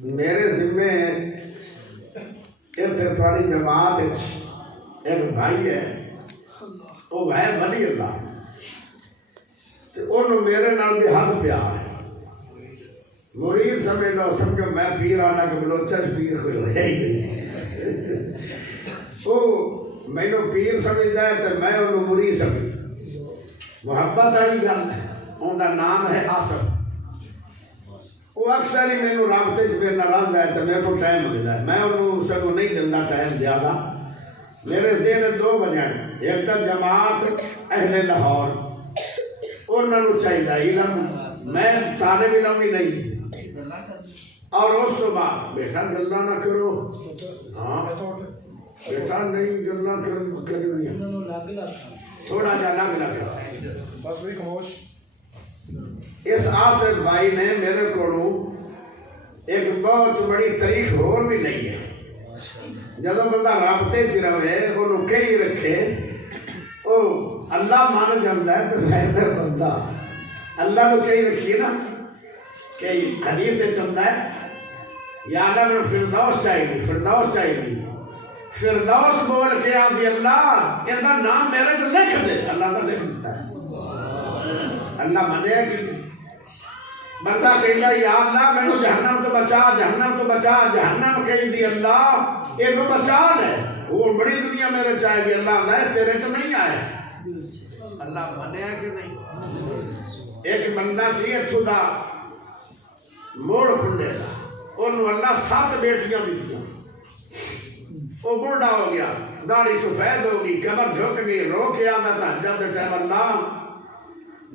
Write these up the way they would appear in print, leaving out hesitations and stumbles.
میرے ذمے اتنے تھوڑی جماعت ایک بھائی ہے، وہ ہے ولی اللہ، تو انہوں میرے نال بھی حق پیار ہے، مرید سمجھ لو، سمجھو میں پیر آنا کہ بلوچن پیر کوئی ہویا ہی نہیں، وہ مینو پیر سمجھتا ہے تو میں انہوں مرید سمجھ، محبت والی گل ہے، ان کا نام ہے آصف، وہ اکثر ہی میرے رابطے میرے نال آتا ہے تو میرے کو ٹائم ملتا ہے، میں انہوں سگوں نہیں دینا ٹائم زیادہ، میرے ذہن دو وجہ، ایک تو جماعت اہل لاہور انہوں چاہیے علم، میں طالب علم بھی نہیں، اور اس تو بعد بیٹا گلا نہ کرو، ہاں بیٹا نہیں گلا کرنی، تھوڑا جا لگ لگ بس بھی خاموش۔ اس آصف بھائی نے میرے کو ایک بہت بڑی تاریخ اور بھی نہیں ہے، جب بندہ رابطے چ رہے انہوں کئی رکھے، وہ اللہ مان جاتا ہے تو بہتر بندہ اللہ نے کئی رکھی نا، کئی حدیث سے چلتا ہے یا اللہ میں فردوس چاہیے، فردوس چاہیے، فردوس بول کے آدھی اللہ ان کا نام میرے جو لکھ دے، اللہ کا لکھ دیتا ہے، اللہ مانے کہ بندہ کہتا ہے یا اللہ میں نے جہنم تو بچا، جہنم تو بچا، جہنم کہی دی اللہ یہ تو بچا لے، وہ بڑی دنیا میرے چاہے گی، اللہ ہے تیرے تو نہیں آئے، اللہ مانے کہ نہیں۔ ایک بندہ سی اتھو دا موڑ کھنڈے دا، انہوں اللہ 7 بیٹیاں بھی تھیں، وہ بڑھا ہو گیا، داڑھی سفید ہوگی، کمر جھک گئی، رو کے آنا تھا جب ٹائم اللہ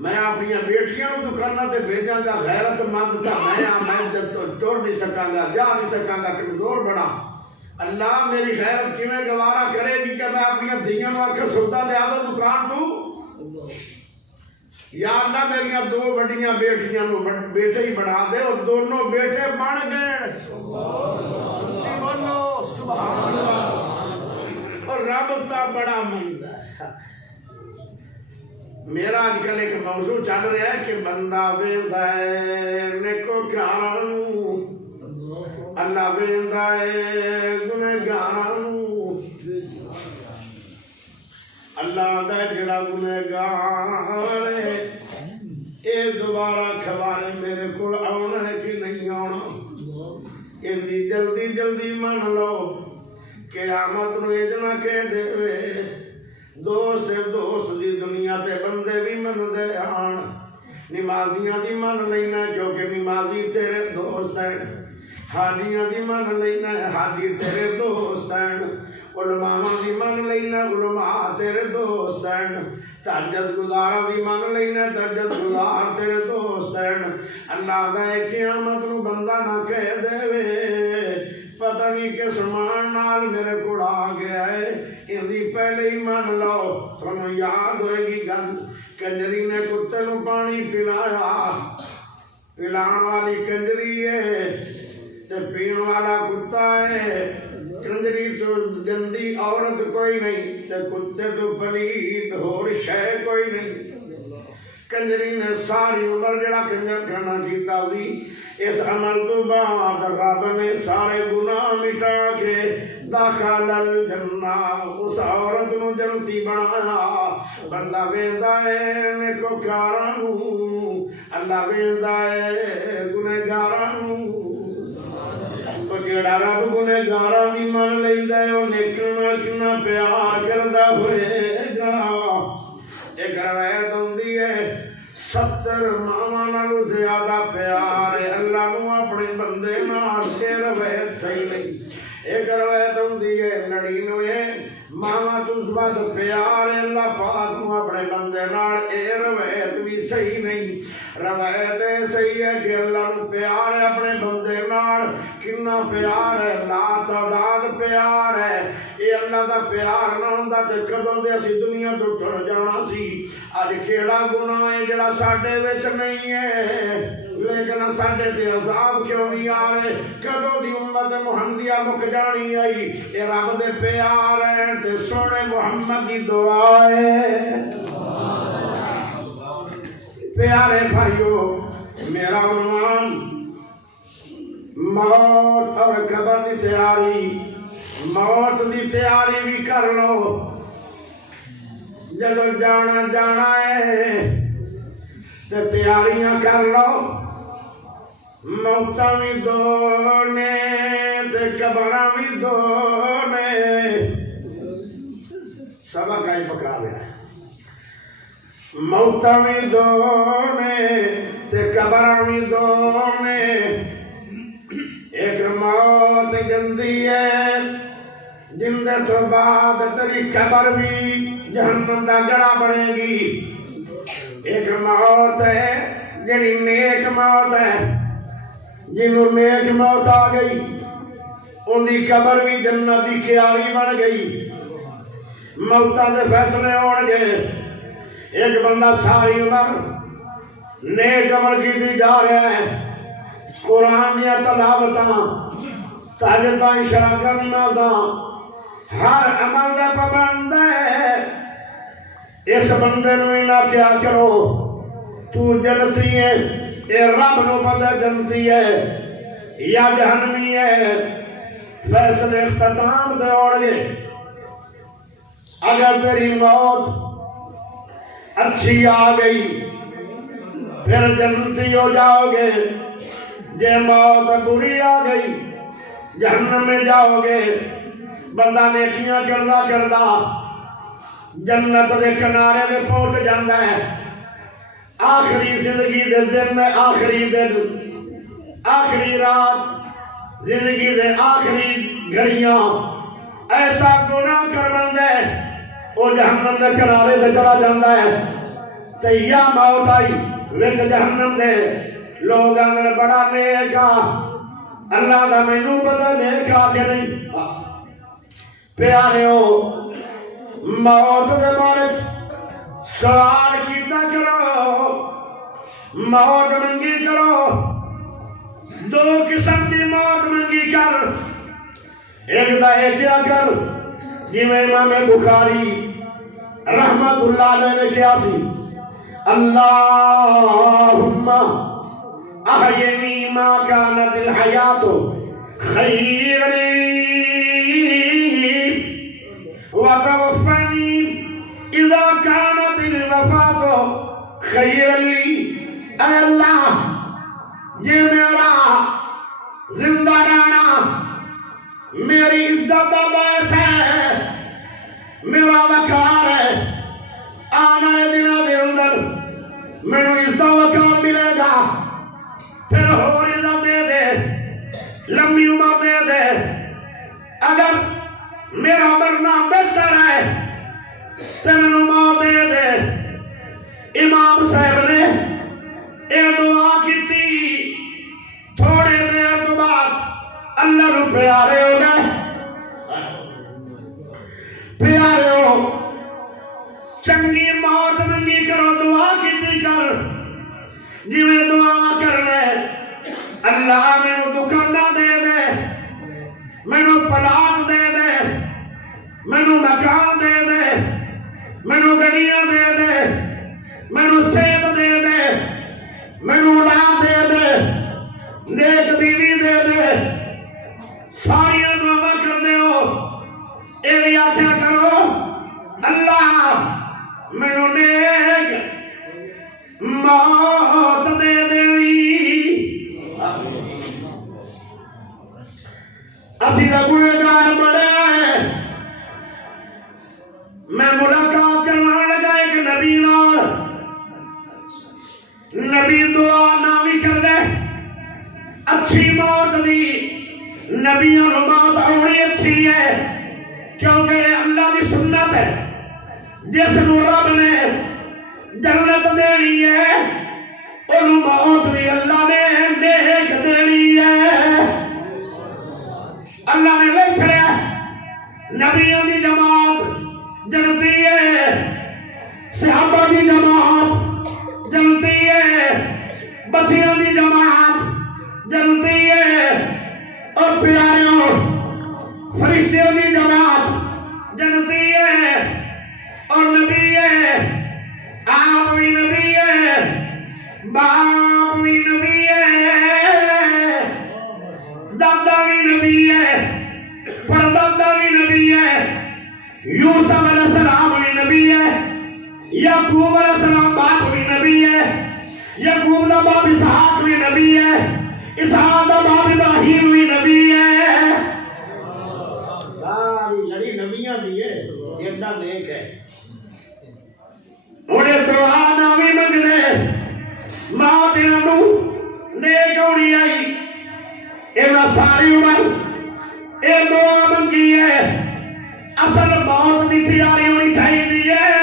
میں اپنی بیٹیاں کو دکانہ تے بھیجاں گا، غیرت مند تھا میں توڑ نہیں سکاں گا، جا نہیں سکاں گا، کمزور بڑا، اللہ میری غیرت کی میں گوارہ کرے گی کہ میں اپنی دھیاں نو آکے سودا دے آدھو دکان تو، یا اللہ میری 2 بڑیاں بیٹیاں نو بیٹے ہی بڑھا دے، اور دونوں بیٹے بڑھ گئے، سچی بولو سبحان اللہ، اور رب تا بڑا مند ہے۔ میرا آج کل ایک موضوع چل رہا ہے کہ بندہ ویندا ہے نیکوکاراں نوں، اللہ ویندا ہے گنہگاراں نوں، اللہ دا جڑا گنہگار ہے اے دوبارہ کھوارے میرے کو آنا ہے کہ نہیں آنا، اندی جلدی جلدی مان لو قیامت نو اجنا کہہ دے وے، دوست دی دنیا تے بندے بھی من دے آن، نمازیاں دی من لینا کیونکہ نمازی تیرے دوست ہیں، حاجیاں دی من لینا حاجی تیرے دوست ہیں، علماء دی من لینا علماء تیرے دوست ہیں، تہجد گزارا دی من لینا تہجد گزار تیرے دوست ہیں، اللہ دے قیامت نو بندہ نہ کہہ دے وے پتہ نہیں کس مان نال میرے کو آ گیا ہے، اندی پہلے ہی مان لو، تمہیں یاد ہوئے گی گل، کنجری نے کتے نو پانی پلایا، پلان والی کنجری ہے تے پین والا کتا ہے، کنجری تو گندی عورت کوئی نہیں تے کتے تو پلیت ہور شے کوئی نہیں، کنجری نے ساری عمر جڑا کنجر کھانا کیتا سی، اس عمل تو بعد رب نے سارے گناہ مٹا کے داخل الجنہ اس عورت نو جنتی بنایا، بندہ ویندا ہے نیکوکاراں نوں، اللہ ویندا ہے گنہگاراں نوں، تو جڑا رب گنہگاراں دی من لیندا ہے او نیکیاں نال کتنا پیار کردا ہوئے گا۔ ایک روایت ہوندی ہے 70 ماواں نالوں زیادہ پیار ہے اللہ نو اپنے بندے نال، یہ روایت صحیح نہیں، ایک روایت ہوندی ہے 99 ماواں تو زیادہ پیار ہے اللہ پاک نو اپنے بندے نال، یہ روایت بھی صحیح نہیں، روایت صحیح ہے کہ اللہ نو پیار ہے اپنے بندے نال، کتنا پیار ہے لا تعداد پیار ہے، یہ اللہ دا پیار نہ ہوندا تے کدوں دے اسی دنیا تو ٹر جانا سی، اج کیڑا گناہ ہے جڑا ساڈے وچ نہیں ہے، لیکن ساڈے تے عذاب کیوں نہیں آ رہے، کدوں دی امت محمدیہ مک جانی آئی، یہ رب دے پیار ہیں تے سونے محمد دی دعا ہے۔ پیارے بھائیو، میرا عنوان موت اور قبر دی تیاری موت دی تیاری بھی کر لو جدو جانا ہے تے تیاریاں کر لو موتاں بھی دو نے تے قبراں بھی دو نے سبق آئی پکڑا لیا موتاں بھی دو نے تے قبراں بھی دو نے ایک موت گندی ہے جن دے تو بعد تیری قبر بھی جہنم دا گڑا بنے گی ایک موت ہے جڑی نیک موت ہے جنہوں نیک موت آ گئی ان دی قبر بھی جنت دی کیاری بن گئی موتاں دے فیصلے ہون گے ایک بندہ ساری عمر نیک عمل کیتی جا رہا ہے قرآن دیا تلاوتاں تہجداں اشراقاں نمازاں ہر عمل دا پابند ہے اس بندے نو نہ کیا کرو تو جنتی ہے اے رب نو پتہ جنتی ہے یا جہنمی ہے فیصلے اختتام دے ہون گے اگر تیری موت اچھی آ گئی پھر جنتی ہو جاؤ گے جے موت بری آ گئی جہنم میں جاؤ گے بندہ نیکیاں کردہ جنت دے کنارے دے پہنچ جاندہ ہے آخری زندگی دے دن میں آخری دن آخری رات زندگی دے آخری گھڑیاں ایسا گناہ کر بندے وہ جہنم دے کنارے دے چلا جاندہ ہے تیہ موت آئی وچ جہنم دے لوگ اندر بڑا نیکا اللہ دا مینوں پتہ نیکا کہ نہیں پیارے ہو موت دے بارے سوال کیتا کرو موت منگی کرو دو قسم کی موت منگی کر ایک دا ہے کیا کر جی میں امام بخاری رحمت اللہ علیہ نے کیا سی اللہم احینی ما کانت الحیات خیر لی وتوفنی اذا کانت الوفات خیر لی اے اللہ یہ میرا زندہ رہنا میری عزت باعث ہے میرا وقار ہے آنے دنوں دے اندر میں نے عزت وقار ملے گا پھر اور عزت دے دے لمبی عمر دے دے اگر میرا مرنا بہتر ہے تو میں موت دے دے امام صاحب نے اے دعا کی تھی تھوڑے دیر تو بعد اللہ رو پیارے ہو گئے پیارے ہو چنگی موت منگی کرو دعا کی کر جی میں دعا کرنے اللہ میں نو دکانہ دے دے میں نو پلاٹ دے دے میں نو مکان دے دے میں نو گڑیاں دے دے میں نو صحت دے دے میں نو اولاد دے دے نیک بیوی دے دے ساری دعا کر دے ہو اے بھی آخیا کرو اللہ میں نو نیک موت دے دیوی اسی دا گنہگار بڑے ہیں میں ملاقات کرنا لگا ایک نبی نال نبی دعا نامی کر دے اچھی موت دی نبیوں کو موت آنی اچھی ہے کیونکہ اللہ کی سنت ہے جس نو رب نے جنت دینی ہے ان موت بھی اللہ نے نیک دینی ہے اللہ نے لے چھڑیا نبیوں کی جماعت جنتی ہے صحابہ کی جماعت جنتی ہے بچیوں کی جماعت جنتی ہے اور پیاریوں فرشتوں کی جماعت جنتی ہے اور نبی ہے آپ بھی نبی ہے باپ بھی نبی ہے یوسف علیہ السلام بھی نبی ہے، یعقوب علیہ السلام باپ بھی نبی ہے، یعقوب دا باپ اسحاق بھی نبی ہے، اسحاق دا باپ ابراہیم بھی نبی ہے، ساری لڑی نبیاں دی ہے، ایڈا نیک ہے۔ انہیں دعا نہ بھی منگنے ماں تیرا نو نیک ہونی آئی، اینا ساری عمر اے دعا منگی ہے، اصل موت دی تیاری ہونی چاہیے ہے،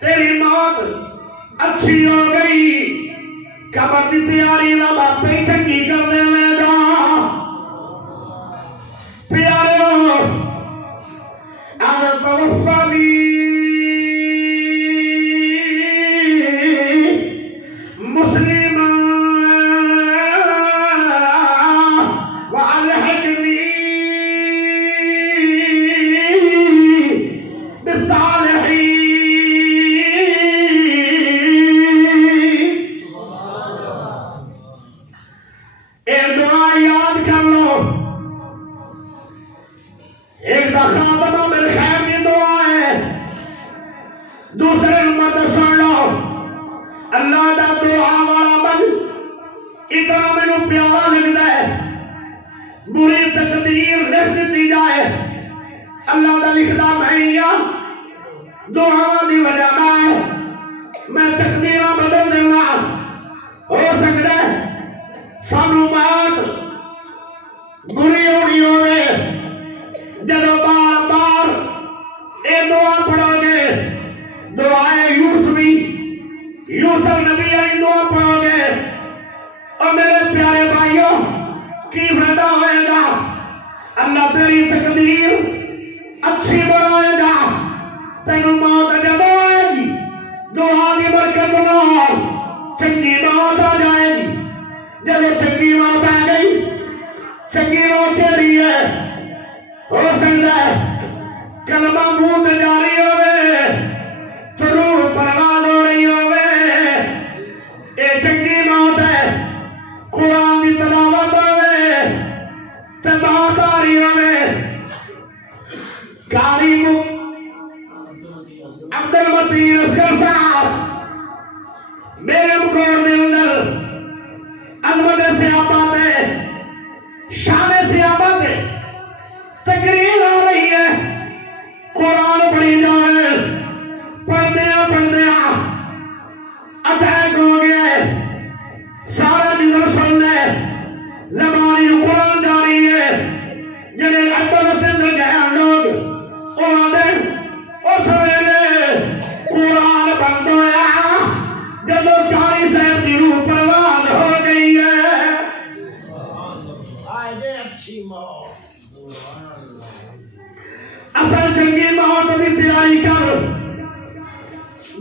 تیری موت اچھی ہو گئی، قبر دی تیاری نہ باپے چنگی کر دے میں گا۔ پیارے ہو اگر توفانی مسلم وعلحقنی بالصالحین، اے دعا یاد کر لو، ایک خاتمہ بالخیر کی دعا ہے، دوسرے نمبر پر سن لو، اللہ دا دعا والا عمل اتنا مینوں پیارا لگتا ہے، بری تقدیر لکھ دیتی جائے، اللہ دا لکھدا میں دعا دی وجہ نال میں تقدیراں بدل دینا، ہو سکتا ہے سانو موت بری ہونی ہوئے، جدو بار بار اے دعا پڑھو گے، دعائے یوسف نبی علی دعا پڑھو گے، اور میرے پیارے بھائیوں کی فائدہ ہوئے گا، اللہ تیری تقدیر اچھی بنائے گا، تینوں موت جب آئے گی دعا کی برکت نال چنگی موت آ جائے گی، جب چنگی موت آ گئی، چنگی موت کے لیے ہو سکتا ہے کلمہ منہ تے جاری ہوئے تو روح پرواز ہو رہی ہوئے، اے چنگی موت ہے، قرآن دی تلاوت ہوئے تے بات آ رہی ہوئے، قاری عبد المتین اصغر صاحب میرے مکور دے اندر عظمت صحابہ تے شان صحابہ تے تقریر آ رہی ہے، قرآن پڑھی جائے، پڑھدیا اٹیک ہو گیا ہے، سارا جسم سن ہے، زبانی قرآن جاری ہے، جنہیں اکبر سندر جہاں لوگ وہ دے اس ویلے قرآن بند ہویا جدو چاری صاحب کی روح پرواز ہو گئی ہے، آئے دے اچھی موت، اصل چنگی موت کی تیاری کر،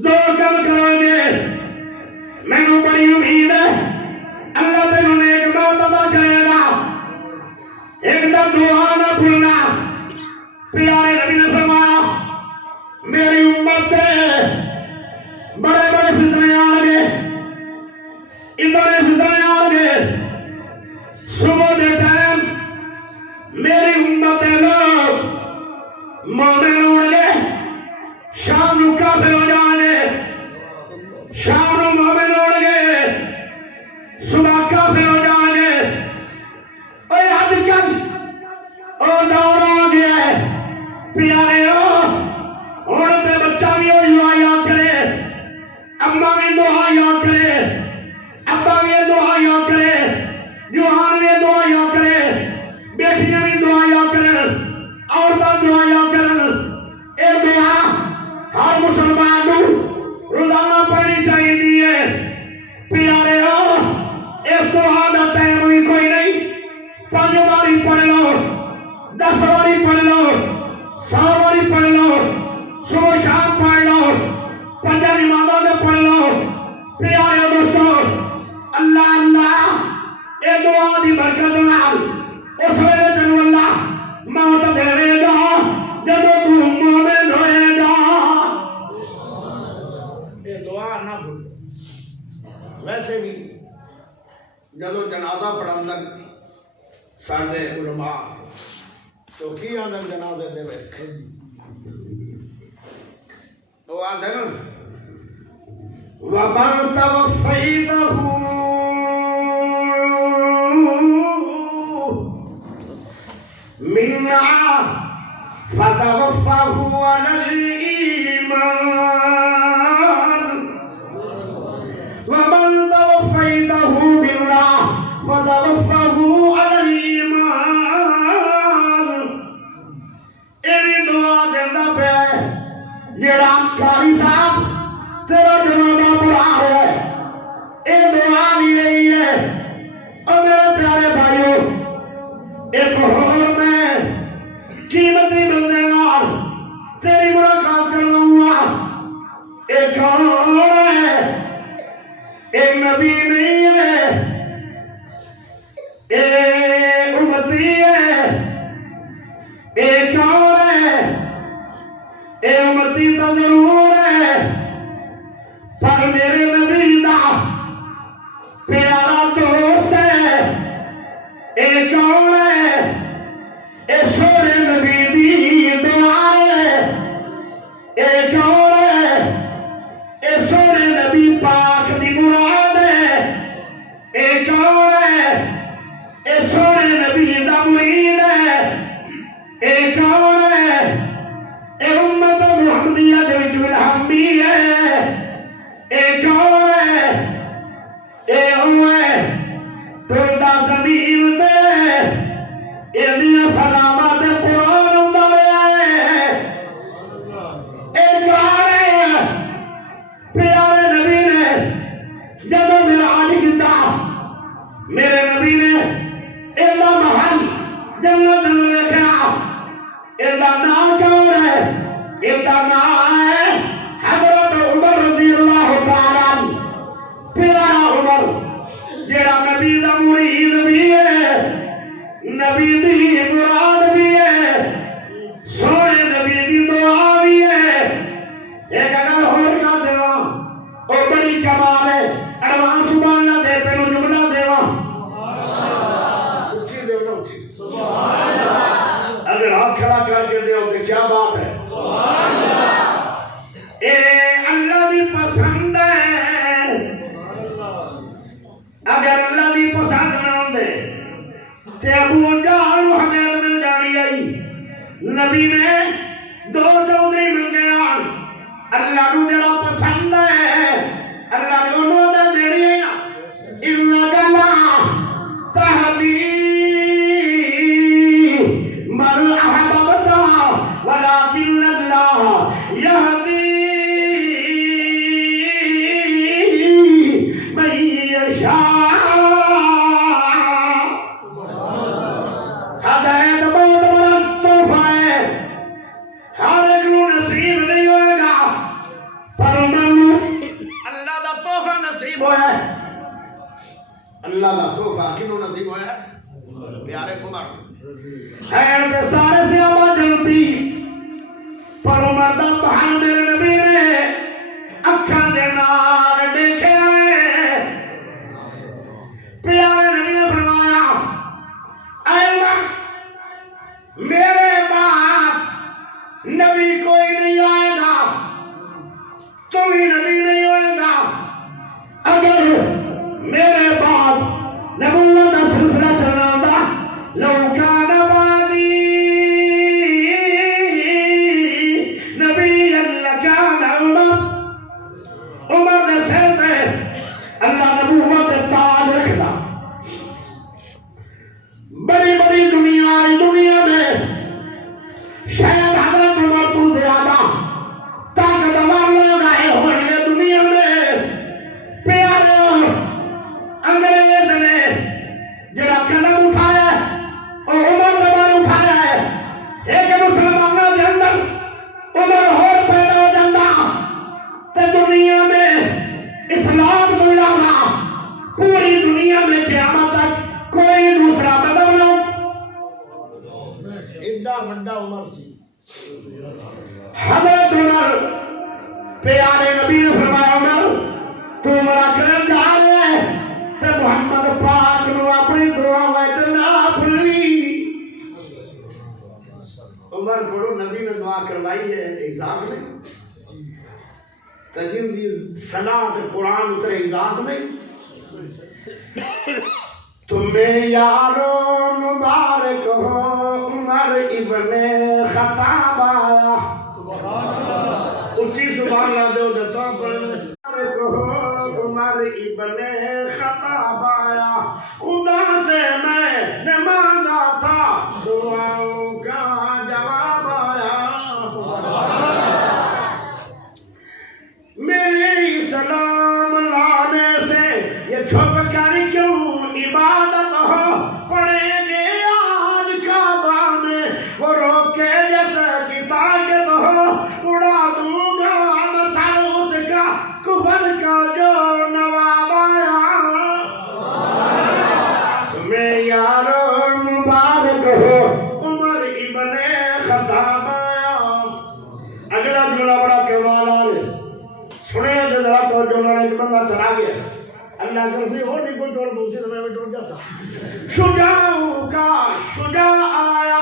دو کم کرو گے، مینوں بڑی امید ہے اللہ تینوں نیک موت عطا کرے گا، ایک دم دعا نہ بھولنا، پیارے نبی نے فرمایا میری امت سے بڑے بڑے فتنے آ گئے، اتنے فتنے آ گئے، صبح کے ٹائم میری امت کے لوگ مومن ہو گئے، شام کو کافر ہو جائیں گے، شام کو مومن ہو گئے، صبح کافر ہو جائیں گے، اور آج کل اور دور آ گیا ہے، پیارے ہو عورت بچہ بھی اور دعا یاد کرے، اماں بھی دعا یاد کرے، ابا بھی دعا یاد کرے، جوان بھی دعا یاد کرے، بیٹیاں بھی دعا یاد کرے، عورتاں دعا یاد کرے، اے دعا ہر مسلمان کو روزانہ پڑھنی چاہیے، پیارے ہو اس دعا کا ٹائم بھی کوئی نہیں، 5 باری پڑھ لو، 10 باری پڑھ لو، 100 باری پڑھ لو، صبح شام پڑھ لو، 5 نمازوں سے پڑھ لو، پیارے دوستو اللہ اللہ اے دعا دی برکت نال اس ویلے تینوں اللہ موت دے گا جب تو مومن ہوئے گا، یہ دعا نہ بھولو۔ ویسے بھی جدو جنازہ پڑھاندن ساڈے علماء تو کی آندن جنازے دے وچ آدھے نا وَمَنْ تَوَفَّيْتَهُ مِنَّا فَتَوَفَّهُ عَلَى الْإِيمَانِ وَمَنْ تَوَفَّيْتَهُ مِنَّا فَتَوَفَّهُ عَلَى الْإِيمَانِ ایوی دعا دیندہ پہ جیڑا کاری صاحب تیرا جنازہ پڑھا ہے اے دعا بھی رہی ہے اور میرے پیارے بھائیوں ایک ہور میں قیمتی بندے نال تیری ملاقات کرواؤں ایک کون ہے ایک نبی نہیں ہے ایک امتی ہے ایک کون ہے ایک امتی تو ضرور ہے پر میرے نبی دا پیارا دوست ہے ایک کون ہے اے سونے نبی دی دعا ہے ایک کون ہے اے سونے نبی پاک دی مراد ہے ایک کون ہے اے سونے نبی دا مرید ہے ایک کون ہے اے امت محمدیہ دے وچ الہامی ہے ایک کون ہے اے ہوئے توڑا زمین دے اے دیا سلامات قرآن اندارے آئے ایک کون ہے پیارے نبی نے جدو معراج کیتا میرے نبی نے ایلا محل جنت میں رکھا ایلا نا کون ہے ایلا نا ہے حضرت عمر رضی اللہ تعالیٰ پیارا عمر جیڑا نبی دا مرید بھی ہے نبی دی مراد بھی ہے سونے نبی دی دعا بھی ہے ایک اگر ہور کا دیوا اور بڑی کمال ہے اروان سبحانہ دیتے نو جملہ دیوا اچھی دیو نا اچھی اگر ہاتھ کھڑا کر کے دیو کہ کیا بات ہے اے اللہ دی پسند ہے اگر اللہ دی پسند نہ دے تے ابو جہل ہدایت مل جانی آئی نبی نے دو چودھری مل گیا اللہ نو جڑا پسند ہے اللہ نے انہوں نے دیڑی ہے اِنَّكَ لَا تَهْدِي مَنْ أَحْبَبْتَ وَلَكِنَّ اللَّهَ يَهْدِي مَن يَشَاءُ ہدایت بہت بڑا تحفہ ہے ہر ایک نو نصیب نہیں ہوئے گا پر انہوں اللہ دا تحفہ نصیب ہویا ہے اللہ دا تحفہ کنوں نصیب ہویا ہے پیارے عمر خیر دے سارے صحابہ جنتی پر عمر دا بہان میرے نبی نے اکھاں دے نال دیکھے آئے پیارے نبی نے فرمایا اے عمر میرے بعد نبی کوئی نہیں آئے گا تم ہی نبی نہیں ہوئے گا اگر میرے بعد نبوت کا سلسلہ چلنا ہوتا لو کان بعدی نبی لکان عمر عمر دے سر تے اللہ نبوت دے تاج رکھتا بڑی بڑی دنیا میں شاید حضرت عمر تو زیادہ طاقتور لوگ آئے ہوئے دنیا میں پیارے انگریز نے جڑا قدم اٹھایا اور عمر دبار اٹھایا ہے ایک مسلمانوں کے اندر عمر اور پیدا ہو جاتا تے دنیا میں اسلام کو علاوہ پوری دنیا میں قیامت تک کوئی دوسرا مذہب نہ ایڈا بڑا عمر سی حضرت عمر پیارے نبی نے فرمایا عمر تو مرا کرن جا رہے ہیں تے محمد پاک نو اپنی دعا وچ نہ بھولی عمر کو نبی نے دعا کروائی ہے حساب نے جن دی صلاح قرآن اترے ذات میں تمہیں یارو مبارک ہو عمر ابن خطاب آیا اچھی سبحان اللہ دو دیتا مبارک ہو عمر ابن خطاب آیا خدا سے میں نے مانگا تھا دعاؤں کا جواب آیا میرے سلام لانے سے یہ چھپ کر کیوں عبادت ہو پڑیں گے آج کعبہ میں وہ روکے جیسے کہ طاقت ہو اڑا دوں گا مسر اس کا کفر کا جو نواب آیا تمہیں یارو مبارک ہو عمر ابن خطاب آیا اگلا جملہ بڑا کمال آ رہے سنے ذرا تو جو ایک بندہ چلا گیا اللہ کر سے اور نہیں کوئی ٹوڑ دوسری دفعہ میں ٹوڑ جاتا شجاعوں کا شجاع آیا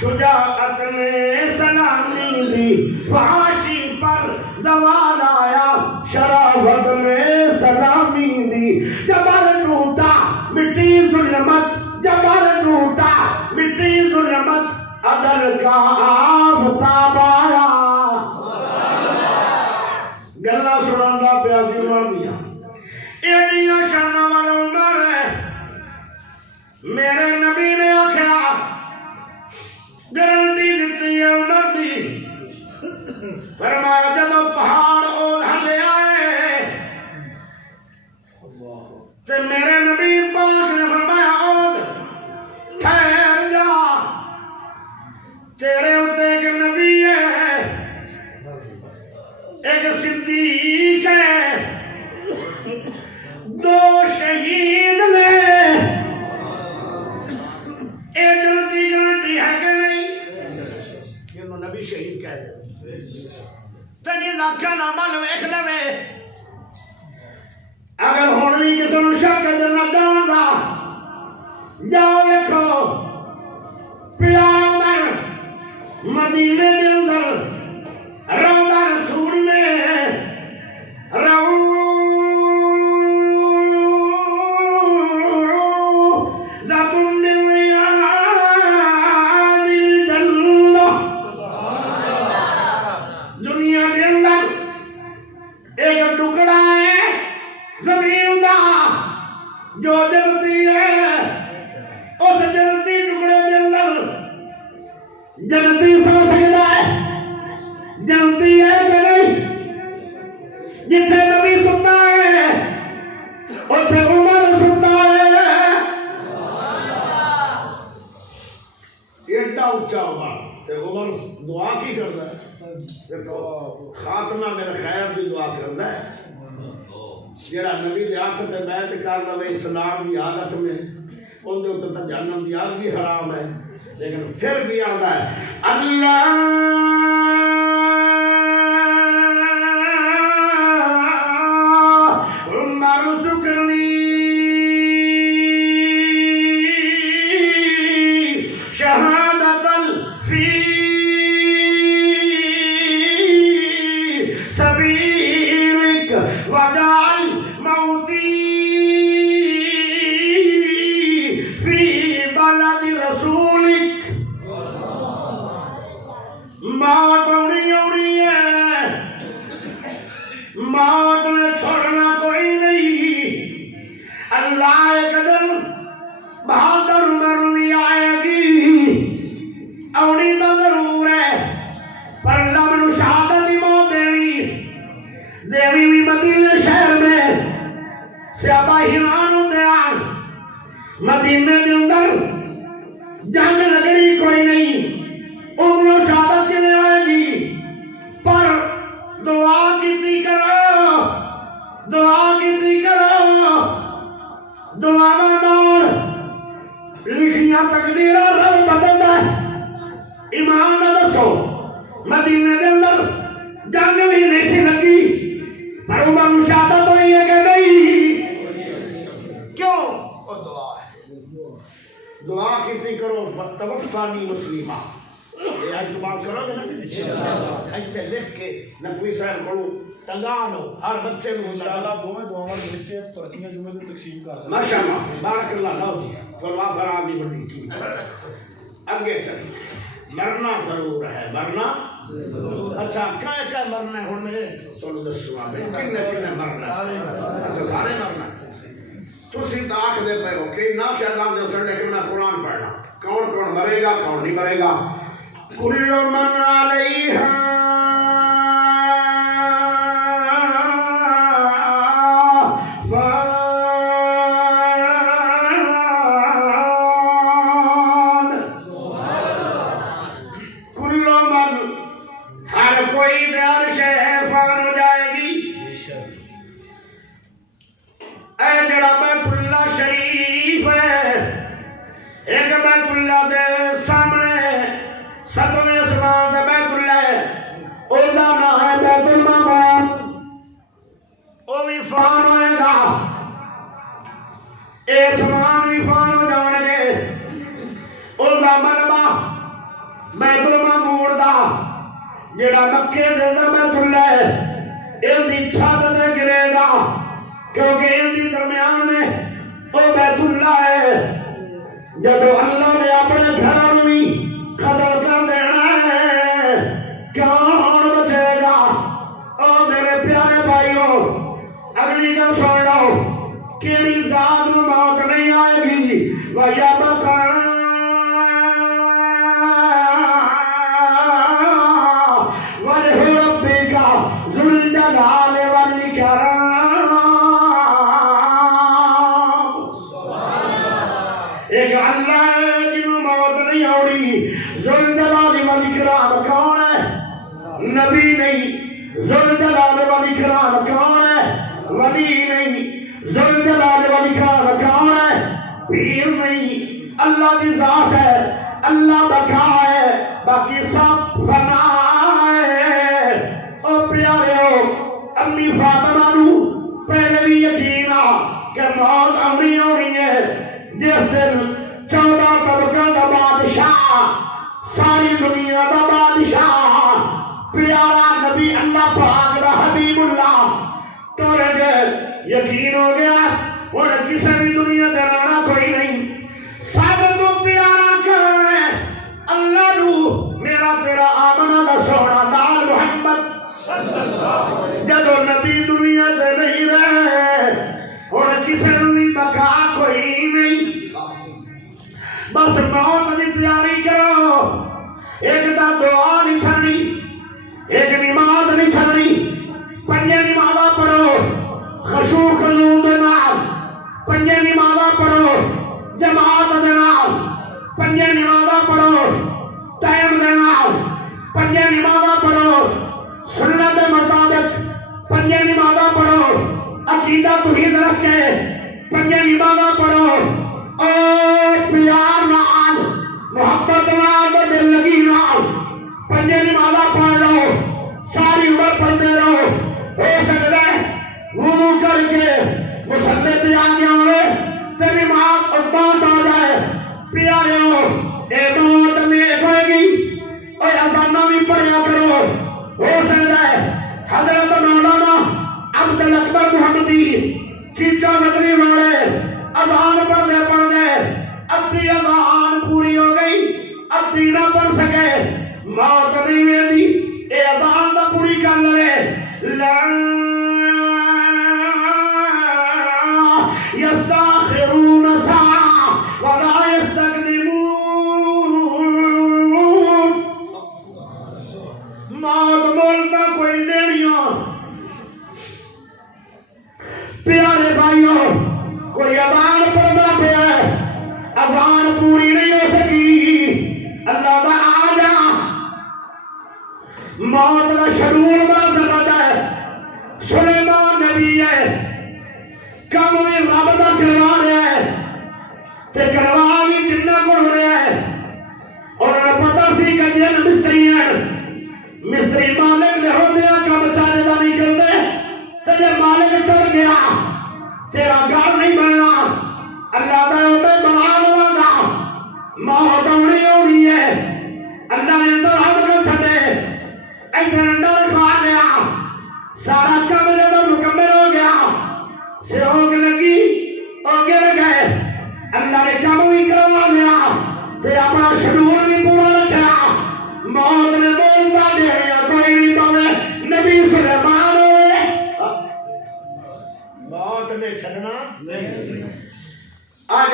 شجاعت نے سلامی دی فحاشی پر زوال آیا شرافت نے سلامی دی جبر ٹوٹا مٹی ظلمت جبر ٹوٹا مٹی ظلمت عدل کا آفتاب آیا گلہ سناندہ پیاسی مار دیا ایڈیا شانہ والا عمر ہے میرے نبی نے آکھا گارنٹی دیتی ہے عمر دی فرمایا جدو پہاڑ اوڑھ لے آئے تے میرے نبی پاک نے فرمایا اوڑھ ٹھہر جا تیرے ہوتے ایک نبی ہے ایک صدیق ہے دو شہید نے ایک گارنٹی ہے کہ نہیں یہ نبی شہید کہہ دے تجھے دکھا نہ معلوم اخلے میں اگر ہونی کسی نے شک جنہ جان دا جاؤ دیکھو پیارا عمر مدینے کے اندر روضہ رسول میں روضۃ من ریاض الجنہ دنیا کے اندر ایک ٹکڑا ہے زمین دا جو جلتی ہے اس جلتی ٹکڑے کے اندر جلتی سو سکتا ہے جلتی ہے کہ نہیں جتھے نبی سنتا ہے اتھے عمر سنتا ہے ایڈا اچھا عمر تے عمر دعا کی کرتا ہے خاتمہ میرے خیر کی دعا کرتا ہے جیڑا نبی دے آنکھ تے بیعت کر لوے اسلام دی حالت میں ان دے اتنے تو جہنم دی آگ بھی حرام ہے لیکن پھر بھی آتا ہے اللہ موت نے چھوڑنا کوئی نہیں اللہ ایک دن بہادر عمر بھی آئے گی اونی تو ضرور ہے پر اللہ منو شہادت ہی موت دیوی بھی مدینہ شہر میں صحابہ ہیران ہوتے آن مدینہ کے اندر جنگ لگنی کوئی نہیں عمر و شہادت کے لئے آئے گی پر دعا کیتی کرو دعا کیتی کرو دعا نال لکھیاں تقدیراں رب بدلدا ہے ایمان نہ دسو مدینے کے اندر جنگ بھی نہیں سی لگی پر عمر شہادت ہوئی ہے کہ نہیں کیوں وہ دعا ہے دعا کیتی کرو توفانی مسلمہ یہ آج تو بات کرو گے نا ایسے لکھ کے نہ کوئی سائر کرو ٹنگا لو ہر بچے کو انشاءاللہ دوویں دعاواں مل کے پرچیاں جمعے دی تقسیم کر سکتے ماشاءاللہ بارک اللہ لو جی فرما فرا دی بڑی کی آگے چلیے مرنا ضرور ہے مرنا اچھا کیا مرنا ہے ہن میں سنو دسو کنے مرنا اچھا سارے مرنا تسی تو آکھ دے پے ہو کہ نہ شیطان دے سڑنے کہ میں قرآن پڑھنا کون کون مرے گا کون نہیں مرے گا کل من علیہا جڑا مکے دے اندر بیت اللہ ہے ان دی چھت تے گرے گا کیونکہ ان دی درمیان میں وہ بیت اللہ ہے جب اللہ نے اپنے گھروں بھی ختم کر دینا ہے کون بچے گا او میرے پیارے بھائیو اگلی گل سن لو کیڑی ذات میں موت نہیں آئے گی وَيَا بَقَا ایک اللہ ہے جنہوں موت نہیں ہوئی ذوالجلال والاکرام کون ہے نبی نہیں ذوالجلال والاکرام کون ہے ولی نہیں ذوالجلال والاکرام کون ہے پیر نہیں اللہ کی ذات ہے اللہ بقا ہے باقی سب فنا ہے او پیارے ہو امی فاطمہ نو پہلے بھی یقین آ کہ موت آنی ہونی ہے جس دن 14 طبقہ دا بادشاہ ساری دنیا دا بادشاہ پیارا نبی اللہ پاک دا حبیب اللہ ٹر گئے یقین ہو گیا اور کسی بھی دنیا دے رہنا کوئی نہیں سب تو پیارا کر اللہ نو میرا تیرا آمنہ دا سونا لال محمد جدو نبی دنیا دے نہیں رہے اور کسی بھی بقا کوئی نہیں بس موت دی تیاری کرو ایک تا دعا نہیں چھڑنی ایک نماز نہیں چھڑنی پنجے نمازہ پڑھو خشوع خضوع دے نال پنجے نمازہ پڑھو جماعت دے نال پنجے نمازہ پڑھو ٹائم دے نال پنجے نمازہ پڑھو سنت مطابق پنجے نمازہ پڑھو عقیدہ توحید رکھ کے پنجے نمازہ پڑھو اور پیار نال محبت نال دل لگی نال پنجے نمازہ پڑھ لو ساری عمر پڑھتے رہو ہو سکتا ہے وضو کر کے مسلے پہ آگے ہوئے تیری موت اتباط آ جائے پیارے ہو اے موت میں ایک ہوئے گی اور ازانہ بھی پڑھیا کرو ہو سکتا ہے حضرت مولانا عبد الاکبر محمدی چیچا مدنی والے اذان پڑھنے ابھی اذان پوری ہو گئی ابھی نہ پڑھ سکے موت نہیں میری اے اذان دا پوری کر لے لا یستاخرون ساعة ولا یستقدمون موت مولتا کوئی دینیاں پیارے بھائیوں کوئی اذان پڑھنا پیا ہے اذان پوری نہیں ہو سکی اللہ کا آ جا موت کا شڈول بڑا زبردست ہے سلیمان نبی ہے کم بھی رب کا کروا رہا ہے تے کروا بھی جنہ کو ہو رہا ہے اور انہیں پتا سی کہ جن مستری ہیں مستری مالک دے ہوتے ہیں کم چاہے دا نہیں کرتے تے جب مالک ٹر گیا تیرا گھر نہیں بننا اللہ دا میں بنا لوں گا موت ہونی ہے اللہ نے اندر ہم کو چھٹے ایک اندر کھا لیا سارا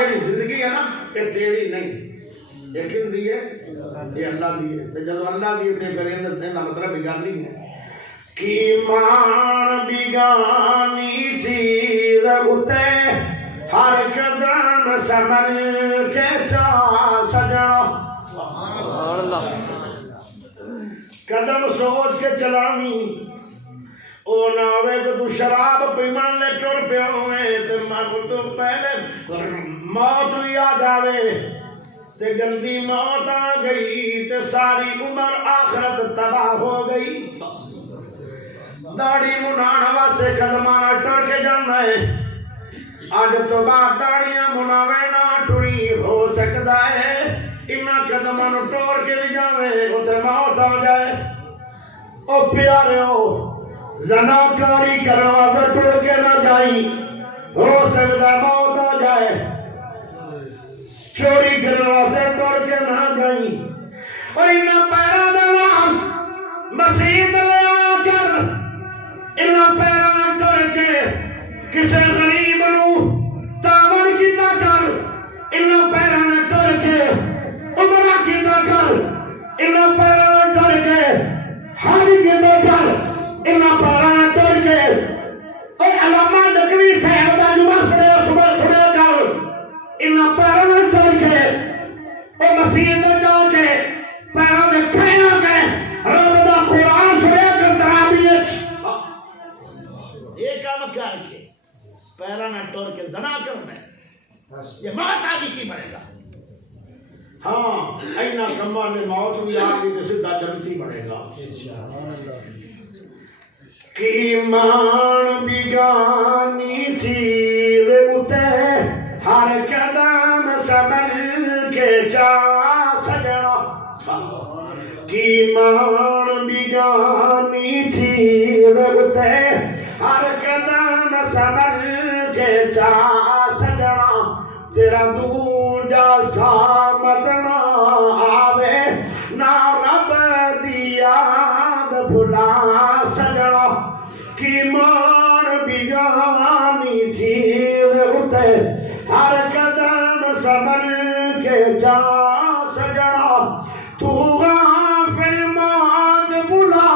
جی زندگی ہے نا یہ تیری نہیں، یہ کن دی ہے؟ یہ اللہ دی ہے. تو جب اللہ دی ہے پھر یہ مطلب بگانی ہے. کی مان بگانی چیز اتے ہر قدم سنبھل کے چا سجنا. قدم سوچ کے چلانی او نہ ہوئے کہ تو شراب پیمن لے ٹر پہ ہوئے تے ماں تو پہلے موت بھی آ جاوے تے جلدی موت آ گئی تے ساری عمر آخرت تباہ ہو گئی. داڑھی منانا واسطے قدمانا ٹر کے جانا ہے. آج تو بعد داڑیاں مناوے نہ ٹری ہو سکتا ہے. انہاں قدمانا ٹور کے لے جاوے اتھے موت آ جائے. او پیارے ہو زناکاری کروا کر ٹر کے نہ جائی، ہو سکتا ہے موت آ جائے. چوری کروا سے ٹر کے نہ جائی. اور انہاں پیرا دوان مسیح لے آ کر انہاں پیرا ٹر کے کسے غریب نو تاون کیتا کر. انہاں پیرا ٹر کے عمرہ کیتا کر. انہاں پیرا ٹر کے حج کیتا کر. انہاں پیرا ٹر کے اے علامہ نقوی صاحب دا جمعہ پڑھے صبح صبح کر. انہاں پیرا ٹر کے اے مسیح دے جا کے پیرا دے کھینا کے رب دا قرآن سنے کر ترابیت یہ کام کر کے پیرا نہ ٹور کے زنا کرنا ہے. یہ موت آگی کی بڑھے گا. ہاں اینا کمار نے موت بھی آگی کے سدھا جنتی بڑھے گا. کی مان بگانی چیز اتے ہر قدم سنبھل کے جا سجنا. کی مان بگانی چیز اتے ہر قدم سنبھل کے جا سجنا. تیرا دور جا سامت نہ آوے نہ رب دی یاد بھلا سجنا. کی مان بگانی چیز اتے ہر قدم سنبھل کے جا سجنا. تو غافل موت بلا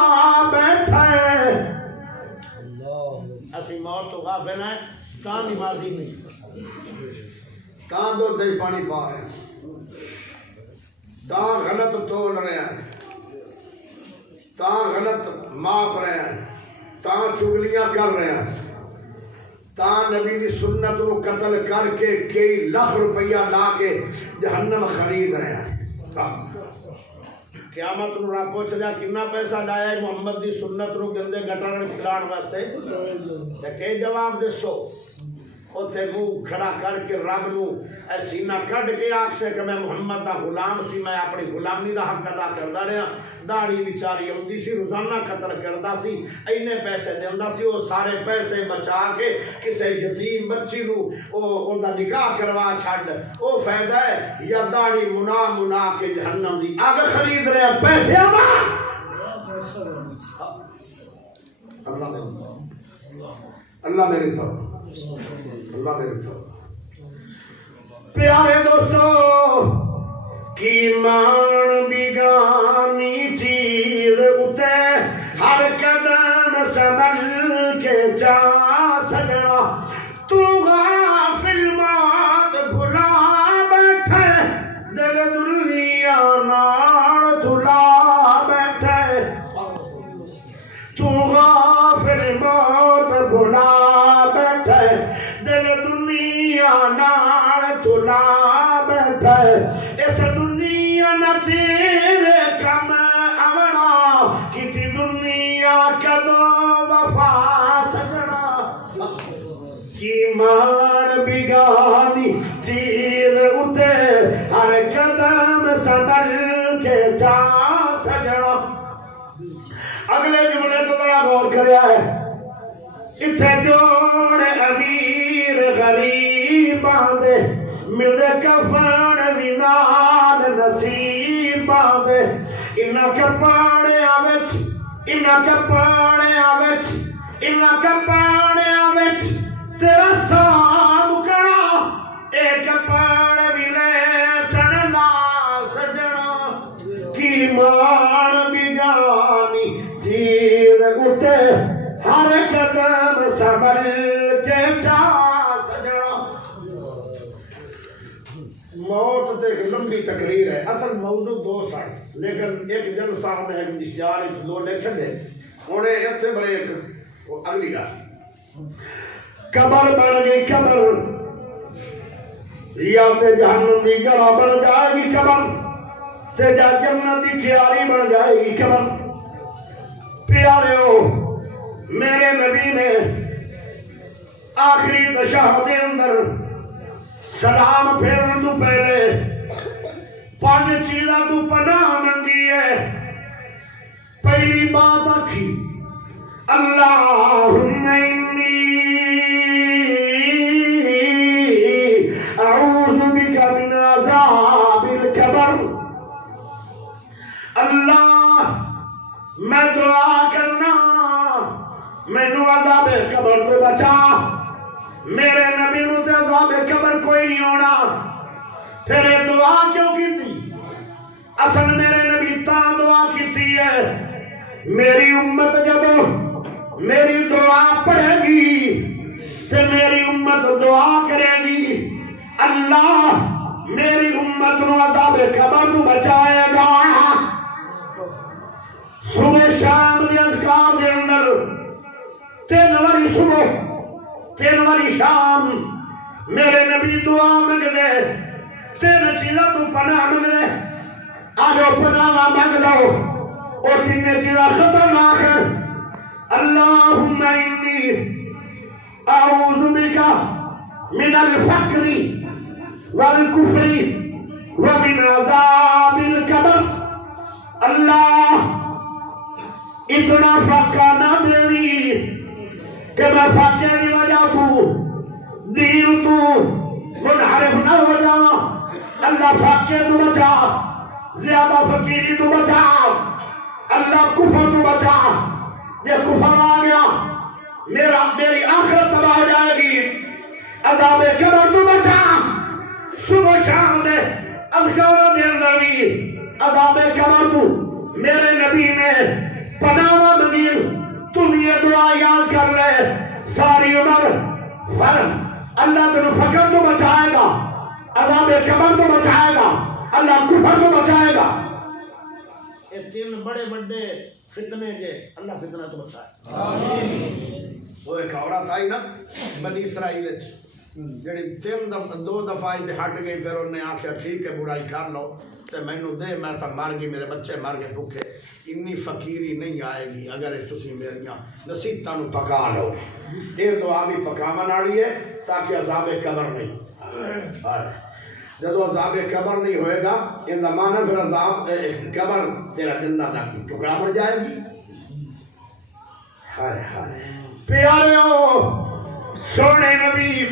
بیٹھے. اسی موت تو غافل ہیں تاں نمازی نہیں، تاں دو دہی پانی پا رہے ہیں، تاں غلط تول رہے ہیں، تاں غلط ماپ رہے ہیں، تاں چگلیاں کر رہے ہیں، تاں نبی دی سنت کو قتل کر کے کئی لاکھ روپیہ لا کے جہنم خرید رہے ہیں. قیامت نو رب پوچھ لیا کتنا پیسہ لایا ہے محمد دی سنت نو گندے گٹر کھلاڑ واسطے؟ تے کہ جواب دسو. اوتھے منہ کھڑا کر کے رب نو اے سینہ کڈ کے آکھ سے کہ میں محمد دا غلام سی، میں اپنی غلامی دا حق ادا کردا رہا. داڑھی بیچاری ہوندی سی، روزانہ قتل کردا سی، اینے پیسے دیندا سی. وہ سارے پیسے بچا کے کسے یتیم بچی نو اوندا نکاح کروا چھڈ. او فائدہ ہے یا داڑھی منا کے جہنم دی اگ خرید رہے پیسے اللہ میری طرف اللہ میرے پیارے دوستو. کی مان بگانی چیز اتے ہر قدم سنبھل کے جا سجنا. تو غافل موت بھلا بیٹھے دل دنیا نال دھلا بیٹھے. تو غافل موت بھلا بیٹھے دل دنیا نال دھلا بیٹھے. اس دنیا نہ تیرے کم آونا کیتی دنیا کدو وفا سجنا. کی مان بگانی چیز اتے ہر قدم سنبھل کے جا سجنا. اگلے جملے تو ذرا غور کریا ہے. اتھے جوڑ امیر غریباں دے ملدے کفن وی نال نصیباں دے. انہاں کپڑیاں وچ تیرا سام کڑا ایک پڑ ملے سڑلا سجنا کی مان بگانی چیز اٹھے ہر قدم سنبھل کے جا سجنا. موت تے ایک لمبی تقریر ہے، اصل موضوع دو سن لیکن ایک جلسہ ہم نے اشتہار دو لکھن دے ہونے اتنے بڑے ایک اگلی گا. قبر بن گئی قبر یا تے جہنم دی گڑا بن جائے گی قبر تے جا جنت دی کیاری بن جائے گی قبر. پیاریو میرے نبی نے آخری تشہد دے اندر سلام پھیرن تو پہلے 5 چیزاں تو پناہ منگی ہے. پہلی بات آکھی اللہم انی اعوذ بک من عذاب القبر. اللہ میں دعا کرنا مینوں عذاب قبر تو بچا. میرے نبی نو تے عذاب قبر کوئی نہیں ہونا. پھر دعا کیوں کی تھی؟ اصل میرے نبی تا دعا کی تھی ہے میری امت جب میری دعا پڑھے گی تے میری امت دعا کرے گی اللہ میری امت نو عذاب قبر تو بچائے گا. صبح شام دے اذکار دے اندر 3 واری صبح 3 واری شام میرے نبی دعا منگ دے 3 چیزاں تو پناہ منگ دے. آجو پناہ منگ لو اور 3 چیزاں خطرناک ہیں. اللہم انی اعوذ بک من الفقر والکفر ومن عذاب القبر. اللہ اتنا فقہ نہ دیوی کہ میں فقہ کی وجہ تو دین تو منحرف نہ ہو جاؤں. اللہ فقہ تو بچا، زیادہ فقیری تو بچا، اللہ کفر تو بچا. یہ کفر آ گیا میری آخرت تباہ ہو جائے گی. عذاب قبر تو بچا. صبح شام دے اذکار دے اندر بھی عذاب قبر تو میرے نبی نے پناہ منگی. تم یہ دعا یاد کر لے ساری عمر. فرض اللہ تمہیں فقر تو بچائے گا، عذاب قبر تو بچائے گا، اللہ کفر تو بچائے گا. یہ 3 بڑے بڑے فتنے کے اللہ فتنہ تو بچائے. آمین. وہ ایک عورت آئی نا بنی اسرائیل جڑی 2 دفعہ ہٹ گئی. پھر انہوں نے آخیا ٹھیک ہے برائی کر لو تے مینوں دے، میں تو مر گئی، میرے بچے مر گئے بھوکے. انی فقیری نہیں آئے گی اگر تسی میریاں نصیحتاں نوں پکا لو. یہ دعا بھی پکاون والی ہے تاکہ عذاب قبر نہیں. جب عذاب قبر نہیں ہوئے گا ان کا معنی پھر عذاب قبر تیرا جنت کا ٹکڑا بن جائے گی. ہائے ہائے پیاریو سونے نبی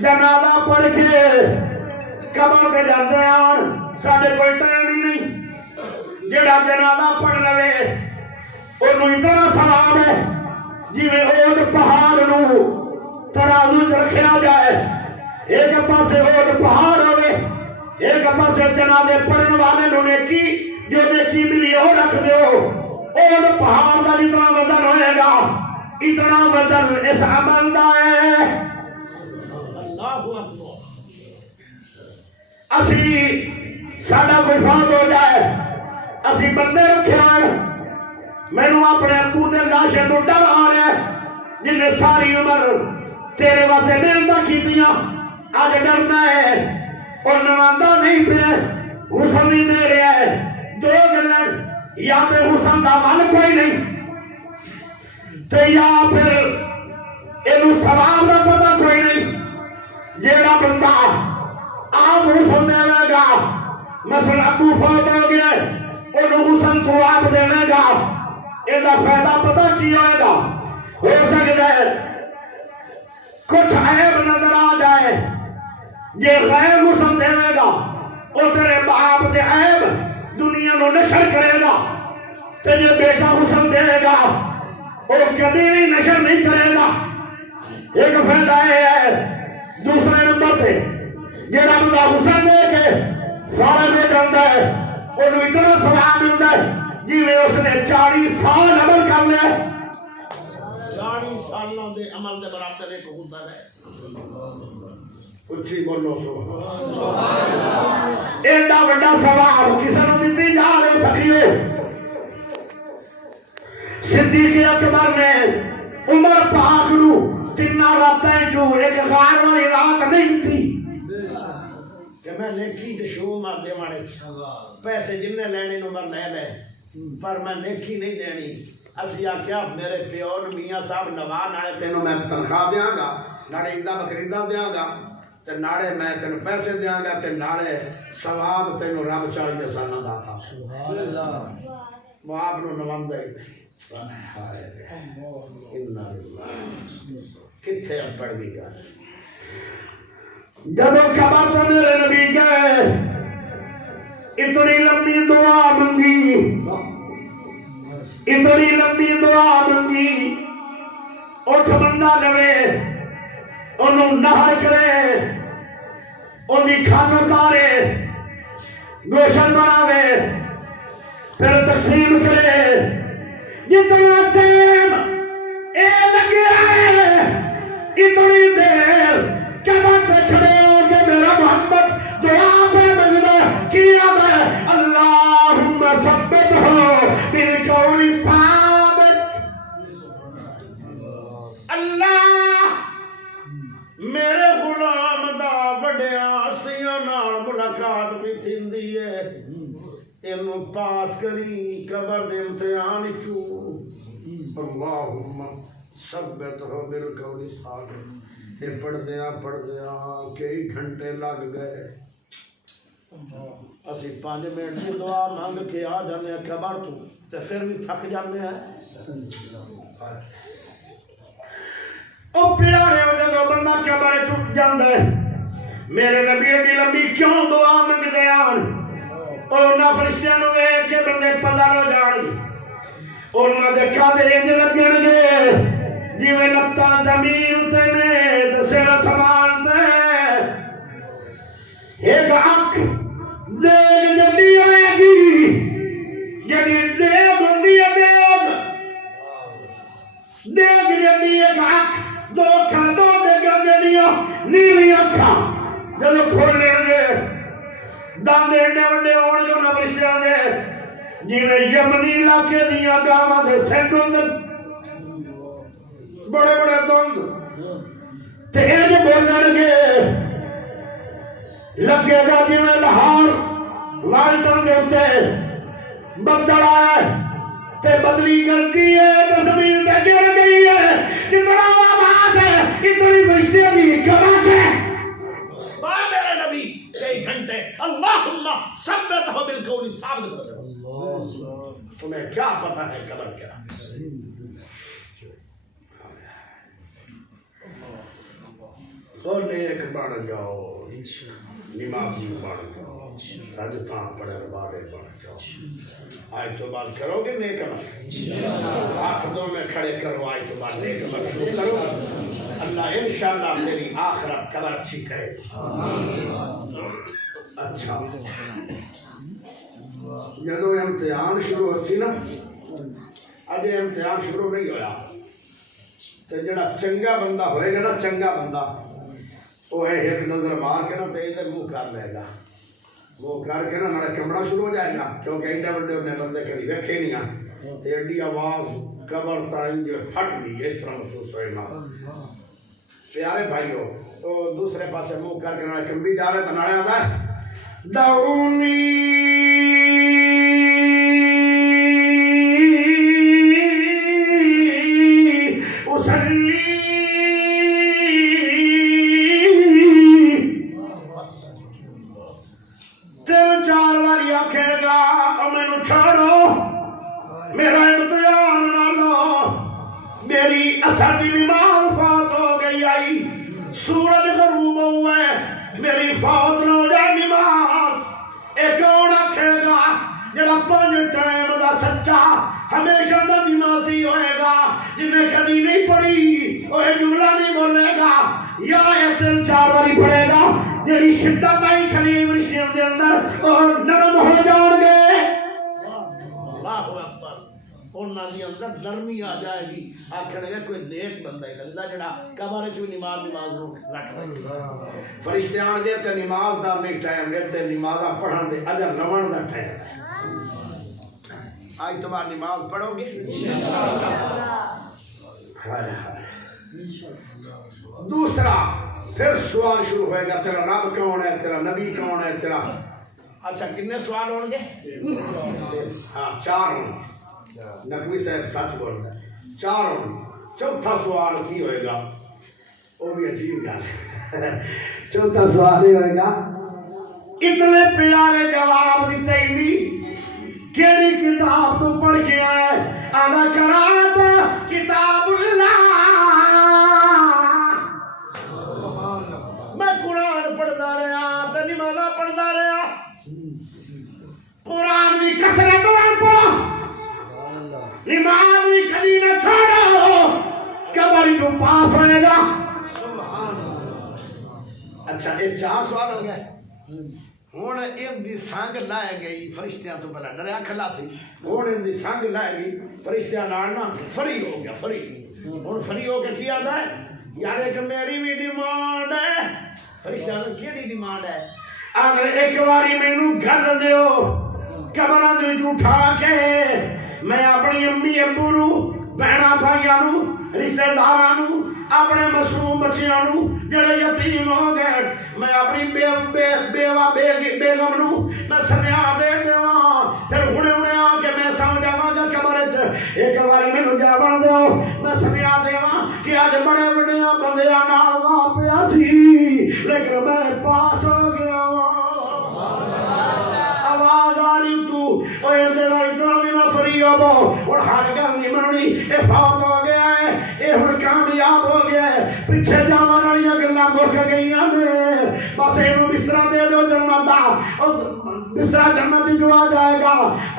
جنازہ پڑھ کے قبر تے جاندے آن. ساڈے کوئی ٹائم ہی نہیں. جڑا جنازہ پڑھ لوے انہوں اتنا ثواب ہے جویں اود پہاڑ نو ترازو رکھیا جائے. ایک پاسے اود پہاڑ ہوئے، ایک پاسے جنازے پڑھن والے نو نیکی جو نیکی ملی وہ رکھ دیو. اود پہاڑ کا جتنا وزن ہوئے گا اتنا وزن اس عمل دا ہے. اللہ اکبر. اسی ساڈا کوئی فوت ہو جائے اسی بندے رکھے آئے. مینوں اپنے ابو دے لاشے تو ڈر آ رہا ہے جن نے ساری عمر تیرے واسطے محنت کیتیاں اج ڈرنا ہے اور نواندا نہیں پیا. حسن نہیں دے رہا ہے. 2 گلن یا تے حسن دا من کوئی نہیں تے یا پھر اینوں ثواب دا پتہ کوئی نہیں. جیڑا بندہ آپ حسن دے گا مثلا ابو فوت ہو گیا انہوں حسن تو آپ دے گا یہ فائدہ پتہ کی ہوئے گا. ہو سکتا ہے کچھ عیب نظر آ جائے جے غیر حسن دے گا وہ تیرے باپ دے عیب دنیا نو نشر کرے گا. تے جے بیٹا حسن دے گا وہ کبھی بھی نشر نہیں کرے گا. ایک فائدہ ہے. دوسرے نمبر پہ جہاں بندہ حسن دے کے فارغ ہو جاتا ہے انہوں اتنا ثواب ملتا ہے جی میں اس نے 40 سال عمل کر لیا 40 سالوں دے عمل دے برابر ایک ہوتا ہے اچھی بولو سبحان اللہ ایڈا بڑا ثواب کسی نے دیتی جا رہے سکیو صدیق اکبر نے عمر پاک نو تینا راتیں جو ایک غار والی رات نہیں تھی کہ میں نیکی تے شو مار دے ماڑے پیسے جن نے لینے عمر لے لے پر میں نیکی نہیں دینی اسی آکھیا میرے پیو میاں صاحب نواز نالے تینوں میں تنخواہ دیاں گا ناڑے عیداں بقرعیداں دیاں گا تے ناڑے میں تینوں پیسے دیاں گا تے ناڑے ثواب تینوں رب 40 سالاں دا عطا سبحان اللہ وہ آپ نو نواندا ہی نہیں کتھے پڑ گئی گا جب قبر تو میرے نبی گئے اتنی لمبی دعا منگی اتنی لمبی دعا منگی اٹھ بندہ لوے انہوں نہر کرے انہی کھان اتارے گوشت بناوے پھر تقسیم کرے جتنا ٹائم اے لگے آئے اتنی دیر قبر پہ کھڑے ہو کہ میرا محمد دعا پہ مجدہ کیا میں اللہم ثبت ہو بالقول ثابت اللہ میرے غلام دا بڑے آسیاں نال ملاقات بھی تھیندی ہے انہوں پاس کری قبر دے امتحان چو اللہم ثبت ہو بالقول ثابت یہ پڑھ دیا کئی گھنٹے لگ گئے اسی 5 منٹ کی دعا مانگ کے آ جانے ہیں قبر تو پھر بھی تھک جانے ہیں او پیارے ہو جب بندہ قبر چھٹ جاندے میرے نبی ایڈی لمبی کیوں دعا مانگ دے آن اور نہ فرشتیاں نو ایک کے بندے پدر ہو جان اور نہ دیکھا دے انج لگن گے جی میں لگتا زمین تے میں دسیر سمان تے ایک آنکھ دیکھ جلدی آئے گی یعنی دیکھ ہوندی ہے دیکھ جلدی ایک آنکھ دو دیکھ جلدیاں نیلی آنکھاں جلو کھول لیں گے داندے انڈے وڈے ہون جو نہ فرشتیاں دے جی میں یمنی علاقے دیا گاواں دے سینٹوں دے بڑے بڑے دند تیج بولن گے لگے گا جی میں لاہور وائلٹن دے اتے بدل آئے تے بدلی گلتی ہے تے زمین تے گر گئی ہے اتنا آواز ہے اتنی فرشتیاں دی کمک ہے میرے نبی کئی گھنٹے اللہم ثبت ہو بالقول ثابت تمہیں کیا پتا ہے قبر کیا تو نیک بن جاؤ نمازی بن جاؤ سجدہ پڑھنے والے بن جاؤ آج تو بات کرو گے نیک عمل ہاتھ دو میں کھڑے کرو آج تو بات نیک عمل شروع کرو اللہ انشاءاللہ میری آخرت قبر اچھی کرے اچھا جدو امتحان شروع ہوتی نا اجے امتحان شروع نہیں ہویا تو جڑا چنگا بندہ ہوئے گا نا چنگا بندہ وہ ہے ایک نظر مار کے نا تو ادھر منہ کر لے گا وہ کر کے نا نالے کمرہ شروع ہو جائے گا کیونکہ ایڈے بڑے انہیں بندے کدی ویکھے نہیں ہیں تو ایڈی آواز قبر تائیں جو پھٹ گئی اس طرح محسوس ہوئے نا پیارے بھائیو تو دوسرے پاسے منہ کر کے نالے کمری جا رہے تو نالے آتا ہے دعونی اسلی تین 4 باری آکھے گا اور میں نو چھاڑو میرا امتحان نہ لو میری اثر دی نماز فوت ہو گئی آئی سورج غروب ہوا ہے میری فوت نہ ہو جائے نماز ایک کون آکھے گا جڑا 5 ٹائم دا سچا ہمیشہ دا نمازی ہوئے گا جنہیں کدی نہیں پڑھی وہ جملہ نہیں بولے گا یا 3-4 باری پڑھے گا جڑی شدت آئی کھلی رشتیاں دے اندر اور نرم ہو جان گے. اللہ اکبر. انہاں دی اندر نرمی آ جائے گی. آکھن گے کوئی نیک بندہ ہے اللہ جڑا قبر چ نماز نو رکھ دے. فرشتے آن گے تے نماز دا نہیں ٹائم ہے تے نمازاں پڑھن دے اجر لون دا ٹائم ہے. آج تمہاری نماز پڑھو گے ہائے ہائے. دوسرا پھر سوال شروع ہوئے گا تیرا رب کون ہے, تیرا نبی کون ہے, تیرا. اچھا کتنے سوال ہوں گے؟ ہاں 4 ہوں. نقوی صاحب سچ بولتا ہے 4 ہوں. چوتھا سوال کی ہوئے گا وہ بھی عجیب گل ہے. چوتھا سوال یہ ہوئے گا اتنے پیارے جواب دیتے ہی نہیں کیڑی کتاب تو پڑھ کے آیا ہے؟ آنا قرات کتاب اللہ. میں قرآن پڑھتا رہا تے نمازاں پڑھتا رہا. قرآن بھی کثرت نال پڑھو, نماز بھی کبھی نہ چھوڑو, قبر کو پاس ہوئے گا. اچھا یہ 4 سوال ہو گئے. ہوں ان دی سنگ لائے گئی فرشتیاں تو پہلے ڈریا کھلا سی. ہوں ان دی سنگ لائے گئی فرشتیاں نال نا فری ہو گیا. فری ہوں فری ہو کے کی آتا ہے یار ایک میری بھی ڈیمانڈ ہے. فرشتیاں تو کیڑی ڈیمانڈ ہے؟ اگر ایک باری مینوں گل دیو قبراں دے وچ اٹھا کے میں اپنی امی ابو نو بہنا بھائیاں نو رشتہ داراں نو اپنے معصوم بچیاں نو جڑے یتیم ہو گئے میں اپنی بیوہ بیگم نو میں سنیا دے دیواں. پھر ہنے آ کے میں سو جاواں گا قبر وچ. ایک باری مینوں جاون دیو میں سنیا دیواں کہ اج بڑے بڑے بندیاں نال واہ پیا سی لیکن میں پاس ہو گیا. آواز آ رہی تو اوے اتنا بھی نہ فری ہو اور ہر گل نہیں مننی. اے فوت ہو گیا ہے, اے ہن کامیاب ہو گیا ہے, پیچھے جاون والی گلاں مک گئیاں نے. بس اینو بستر دے دو جنت دا, بستر جنت جو آ جائے گا.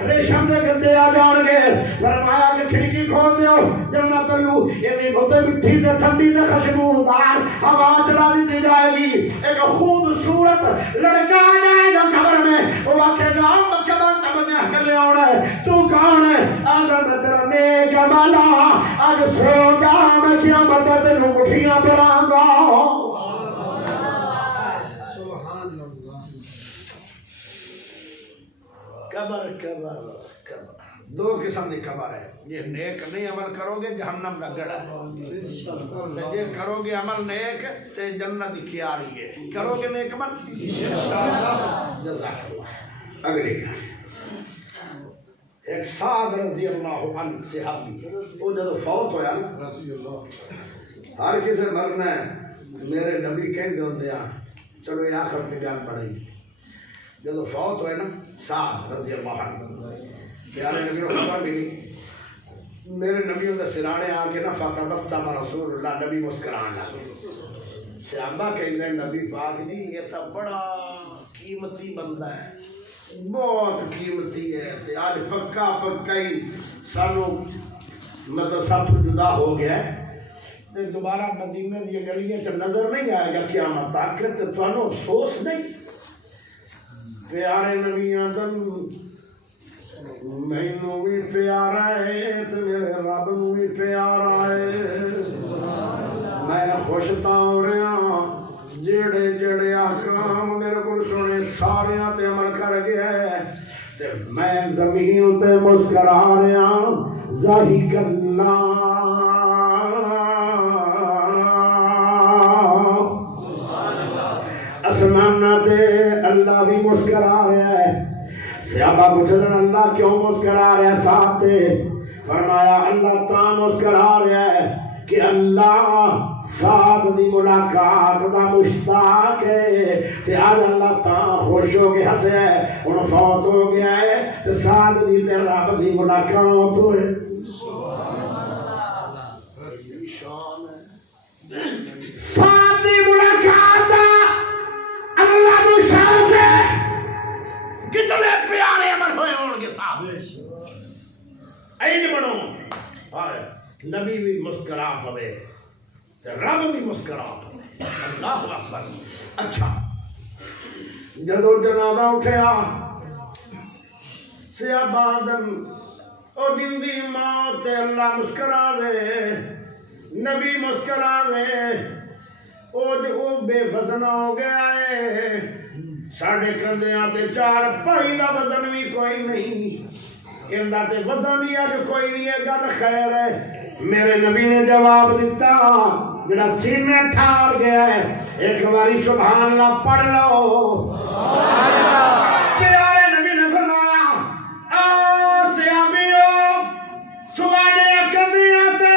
ریشم دے گدے آ جان گے. فرمایا کہ کھڑکی کھول دیو جنت لو اینی بہت میٹھی تے ٹھنڈی تے خوشبودار ہوا چلا دی جائے گی. ایک خوبصورت لڑکا آ جائے گا قبر میں. وہ آکھے گا قبر تک میں کلے آنا ہے, تو کون ہے؟ آگا میں تیرا نیک مولا, آج سو جا میں قیامت تینوں مٹھیاں پھراں گا. قبر قبر قبر 2 قسم دی قبر ہے. یہ نیک نہیں عمل کرو گے جہنم دا گڑا ہے. جے کرو گے عمل نیک تے جنت کی کیاری ہے. کرو گے نیک عمل جزاک اللہ. اگلی ایک سعد رضی اللہ عنہ صحابی وہ جب فوت ہویا نا ہر کسی مرنا ہے. میرے نبی کہندے ہوندے آ چلو یہ آخر کی گل پڑھی. جب فوت ہوئے نا سعد رضی اللہ عنہ پیارے نبی کو خبر بھی نہیں. میرے نبی دے سرانے آ کے نا فتبسم رسول اللہ, نبی مسکران لگے. صحابہ کہندے نبی پاک جی یہ تو بڑا قیمتی بندہ ہے, بہت قیمتی ہے. تے آج پکا ہی سانو مطلب سب جدا ہو گیا ہے. تے دوبارہ مدینہ دی گلیاں چ نظر نہیں آئے گا قیامت تک. تے تانوں افسوس نہیں؟ پیارے نبی آدم مینوں بھی پیارا ہے تے میرے رب نوں بھی پیارا ہے. میں خوش تاں ہو رہا جڑے جڑے احکام میرے کو سنے ساریاں تے عمل کر گیا ہے. تے میں زمین تے مسکرا رہا ذاہک اللہ. آسمان تے اللہ بھی مسکرا رہا ہے. صحابہ پوچھتے ہیں اللہ کیوں مسکرا رہا ہے صاحب تے؟ فرمایا اللہ تا مسکرا رہا ہے کہ اللہ سعد دی ملاقات دا مشتاق ہے. تے آج اللہ تا خوش ہو کے ہنسے ہے, ہن فوت ہو گیا ہے تے سعد دی تے رب دی ملاقات ہوئے. سعد دی ملاقات دا اللہ نو شوق ہے. کتنے پیارے عمل ہوئے ہون گے صاحب. این بنو نبی بھی مسکرا پوے تے رب بھی مسکرا پوے. اللہ اکبر. اچھا جدو جنازہ اٹھیا سیابادن او جندی موت اللہ مسکراوے نبی مسکراوے او بے وزن ہو گیا ہے ساڑھے کندیاں تے 4 پائی دا وزن بھی کوئی نہیں اندہ تے وزن بھی اج کوئی نہیں ہے گل خیر ہے میرے نبی نے جواب دیتا جڑا سینے ٹھار گیا ہے ایک باری سبحان اللہ پڑھ لو پیارے نبی نے فرمایا آ سیابیو سواڑے کندیاں تے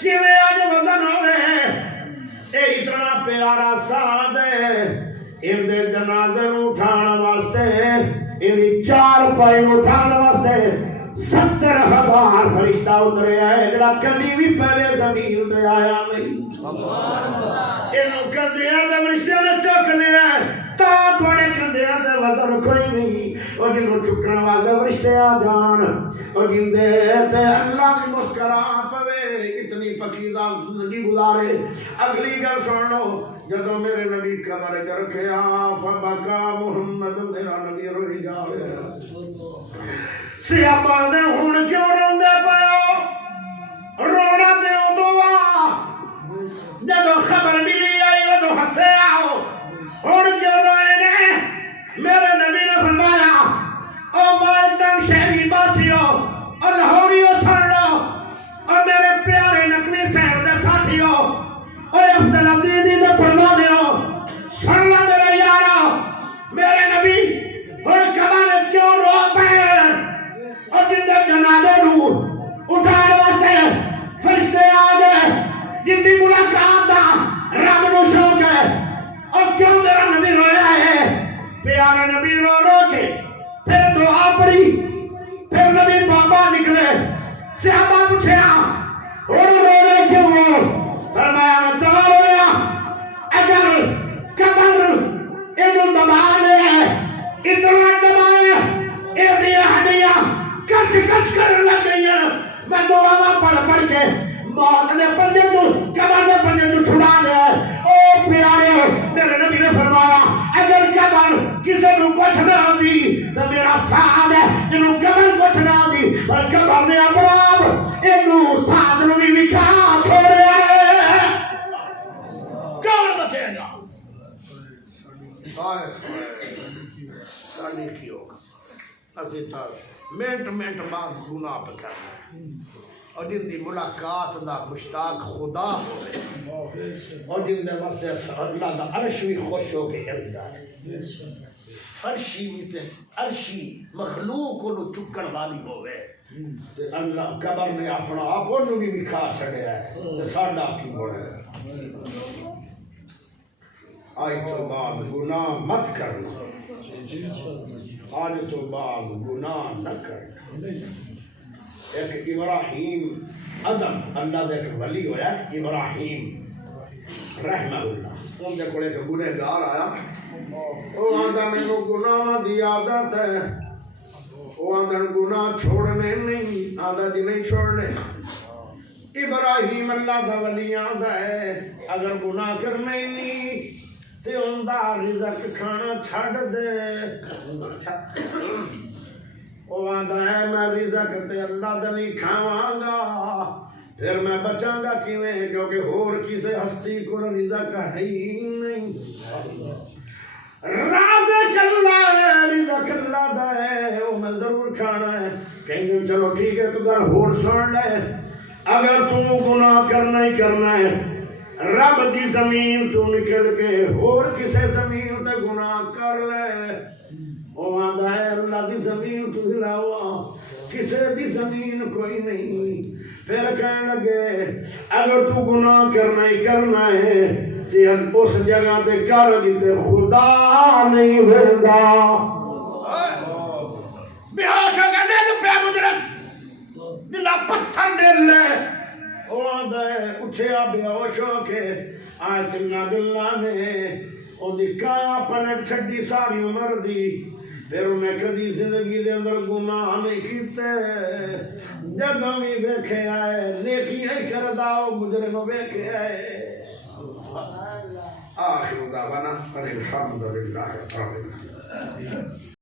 کیویں اج وزن ہوئے اے اتنا پیارا ساتھ ہے ان دے جنازے نو اٹھان واسطے ان 4 پائی اٹھان واسطے 70,000 فرشتہ اترے آئے جڑا کبھی بھی پہلے زمین تے آیا نہیں انہوں کندیاں دے فرشتہ نے چک لیا تا تھوڑے کندیاں دے وزن کوئی نہیں اور جنہوں چکنا واسطے فرشتے آ جان اور جن دے تے اللہ کی مسکرا پوے اتنی پکیزہ زندگی گزارے اگلی گل سن لو جدو میرے نبی قبر کر کے فبکا محمد میرا نبی روئی جاوے سیابا دے ہون کیوں روندے پاؤ رونا تے ادوا جدو خبر ملی آئی ادو ہسے آؤ ہون کیوں روئے نے میرے نبی نے فرمایا او والدن شہری باسیو اور لاہوریو سن لو اور میرے پیارے نقوی صاحب دے ساتھیو اور افضل عزیزی دے پڑھوا دیو سن لو میرے یارا میرے نبی اور کبانے کیوں رو پہ اور جن دے جنازے نور اٹھائے واسطے فرشتے آگے جن دی ملاقات دا رب نو شوق ہے اور کیوں میرا نبی رویا ہے پیارے نبی رو رو کے پھر دعا پڑی پھر نبی بابا نکلے صحابہ پوچھیا اور رو رہے کیوں ہو فرمایا میں چلا رویا اگر قبر انہوں دبا لے اتنا دبائے ایدیا ہڈیاں کچھ کچھ کر لگ گئی ہیں میں دعا پڑھ کے موت نے پنجے جو قبر نے پنجے جو چھڑا لیا او پیارے میرے نبی نے فرمایا اگر قبر کسی کو کچھ نہ دی تو میرا ساتھ ہے انہوں قبر کچھ نہ دی اور قبر نے اپراب انہوں ساتھ نو بھی وکھا چھوڑے کون بچے گا ساڑھے کی ہوگا اسی طرح منٹ بعد گناہ پہ کرنا اور جن دی ملاقات دا مشتاق خدا ہوئے اور جن دے واسطے اللہ دا عرش بھی خوش ہو کے ہلدا ہے فرشی بھی عرشی مخلوق کو چکن والی ہوئے اللہ قبر نے اپنا آپ انہوں بھی کھا چھڑیا ہے ساڑھا کی بڑھے آج تو بعد گناہ مت کرنا آج تو بعد گناہ نہ کرنا ایک ابراہیم ادم اللہ دے ایک ولی ہویا ابراہیم رحمہ اللہ ان دے کو ایک گنہگار آیا وہ آدھا میں کو گناہ دی عادت ہے وہ آدھا گناہ چھوڑنے نہیں آدھا جی نہیں چھوڑنے ابراہیم اللہ دا ولی آدھا ہے اگر گناہ کرنے نہیں تے ان دا رزق کھانا چھڑ دے وہ آدھا ہے میں رزق تے اللہ دا نہیں کھاواں گا پھر میں بچاں گا کیویں کیونکہ ہور کسے ہستی کو رزق ہے ہی نہیں رازق اللہ ہے رزق اللہ دا ہے وہ میں ضرور کھانا ہے کہیں گے چلو ٹھیک ہے تو گر ہور سن لے اگر تو گناہ کرنا ہی کرنا ہے رب دی زمین تو نکل کے اور کسے زمین تے گناہ کر لے وہ آدھا ہے اللہ دی زمین تو ہلاوا کسے دی زمین کوئی نہیں پھر کہنے لگے اگر تو گناہ کرنا ہی کرنا ہے تے اس جگہ تے کر جتے خدا نہیں ہوگا بیہوش ہو گئے تو پہ مجرد دلہ پتھر دل لے اٹھیا بیہوش ہو کے آیت اللہ نے ان دی کایا پلٹ چھڈی ساری عمر دی پھر انہیں کدی زندگی دے اندر گناہ نہیں کیتے جدوں بھی ویکھے آئے نیکیاں ہی کردا او مجرم ویکھے آئے آخر دعوانا الحمد للہ رب العالمین.